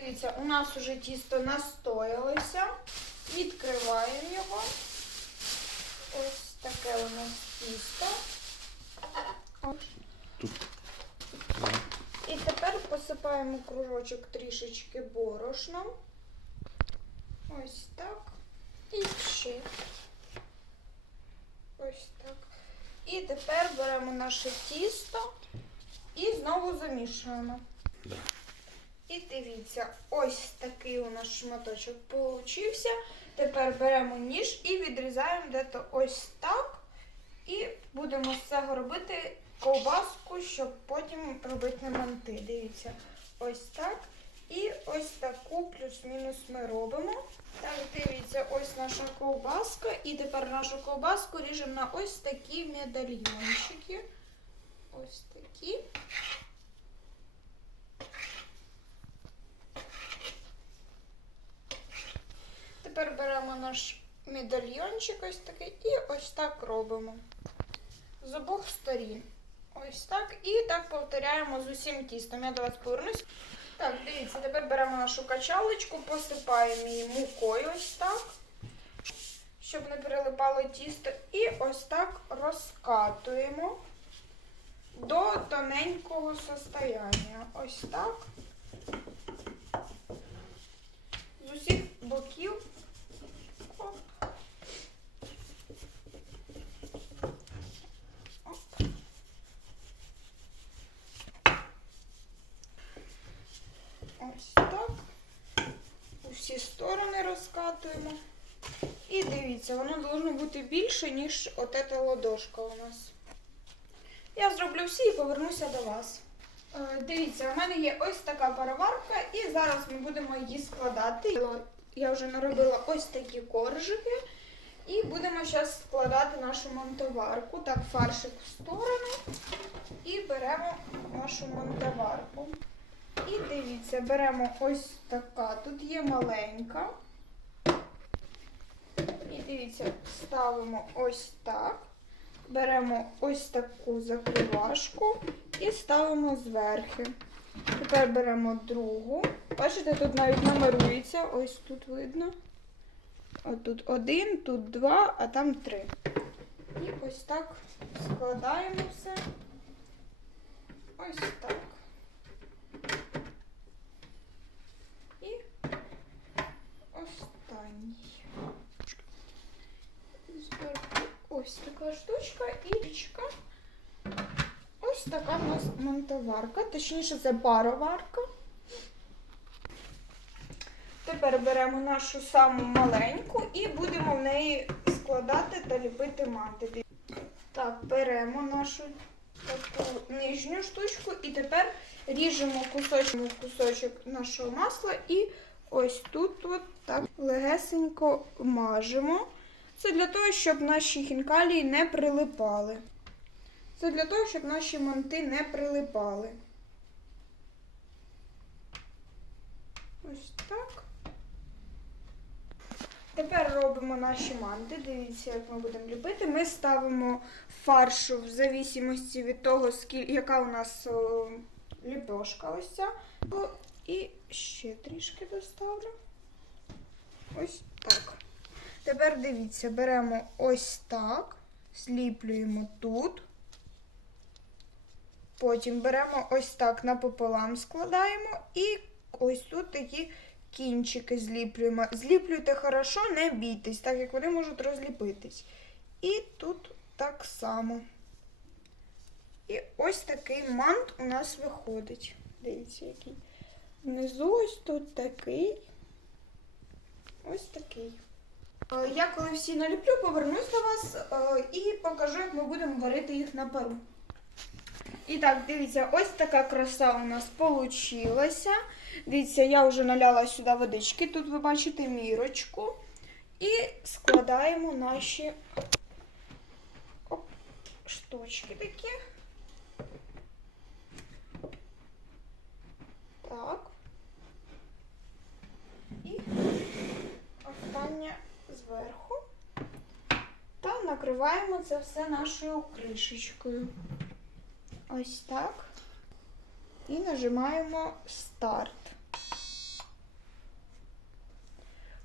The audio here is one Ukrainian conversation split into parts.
Дивіться, у нас уже тісто настоялося. Відкриваємо його. Ось таке у нас тісто. Тут. І тепер посипаємо кружочок трішечки борошном. Ось так. І ще. Ось так. І тепер беремо наше тісто і знову замішуємо. Да. І дивіться, ось такий у нас шматочок получився. Тепер беремо ніж і відрізаємо дето ось так. І будемо з цього робити ковбаску, щоб потім робити манти. Дивіться, ось так. І ось таку плюс-мінус ми робимо. Так, дивіться, ось наша ковбаска. І тепер нашу ковбаску ріжемо на ось такі медальйончики. Ось такі. Тепер беремо наш медальйончик ось такий і ось так робимо. З обох сторін. Ось так. І так повторяємо з усім тістом. Я до вас повернусь. Так, дивіться, тепер беремо нашу качалочку, посипаємо її мукою ось так, щоб не перелипало тісто. І ось так розкатуємо до тоненького состояння. Ось так. З усіх боків. Оп. Оп. Ось так. Усі сторони розкатуємо. І дивіться, воно повинно бути більше, ніж от ця ладошка у нас. Я зроблю всі і повернуся до вас. Е, Дивіться, у мене є ось така пароварка, і зараз ми будемо її складати. Я вже наробила ось такі коржики. І будемо зараз складати нашу монтоварку. Так, фаршик в сторону. І беремо нашу монтоварку. І дивіться, беремо ось така. Тут є маленька. І дивіться, ставимо ось так. Беремо ось таку закривашку і ставимо зверху. Тепер беремо другу. Бачите, тут навіть номерується, ось тут видно. От тут один, тут два, а там три. І ось так складаємо все. Ось так. І останній. Зверху ось така штучка і річка. Ось така в нас монтоварка, точніше, це пароварка. Тепер беремо нашу саму маленьку і будемо в неї складати та ліпити манти. Так, беремо нашу таку нижню штучку і тепер ріжемо кусочок кусочок нашого масла і ось тут от так легесенько мажемо. Це для того, щоб наші хінкалії не прилипали. Це для того, щоб наші манти не прилипали. Ось так. Тепер робимо наші манти. Дивіться, як ми будемо ліпити. Ми ставимо фаршу в зависимості від того, скіль... яка у нас о, ліпешка ось ця. І ще трішки доставлю. Ось так. Тепер дивіться, беремо ось так, сліплюємо тут. Потім беремо ось так напополам складаємо і ось тут такі кінчики зліплюємо. Зліплюйте хорошо, не бійтесь, так як вони можуть розліпитись. І тут так само. І ось такий мант у нас виходить. Дивіться, який. Внизу ось тут такий. Ось такий. Е, Я коли всі наліплю, повернусь до вас е, і покажу, як ми будемо варити їх на пару. І так, дивіться, ось така краса у нас получилася. Дивіться, я вже наляла сюди водички. Тут ви бачите мірочку. І складаємо наші оп, штучки такі. Так. І останнє зверху. Та накриваємо це все нашою кришечкою. Ось так. І нажимаємо старт.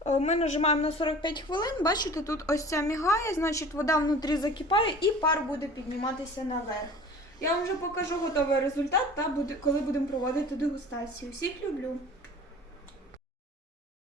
Е, Ми нажимаємо на 45 хвилин. Бачите, тут ось ця мігає, значить вода внутрі закипає і пар буде підніматися наверх. Я вам вже покажу готовий результат та коли будемо проводити дегустацію. Всіх люблю!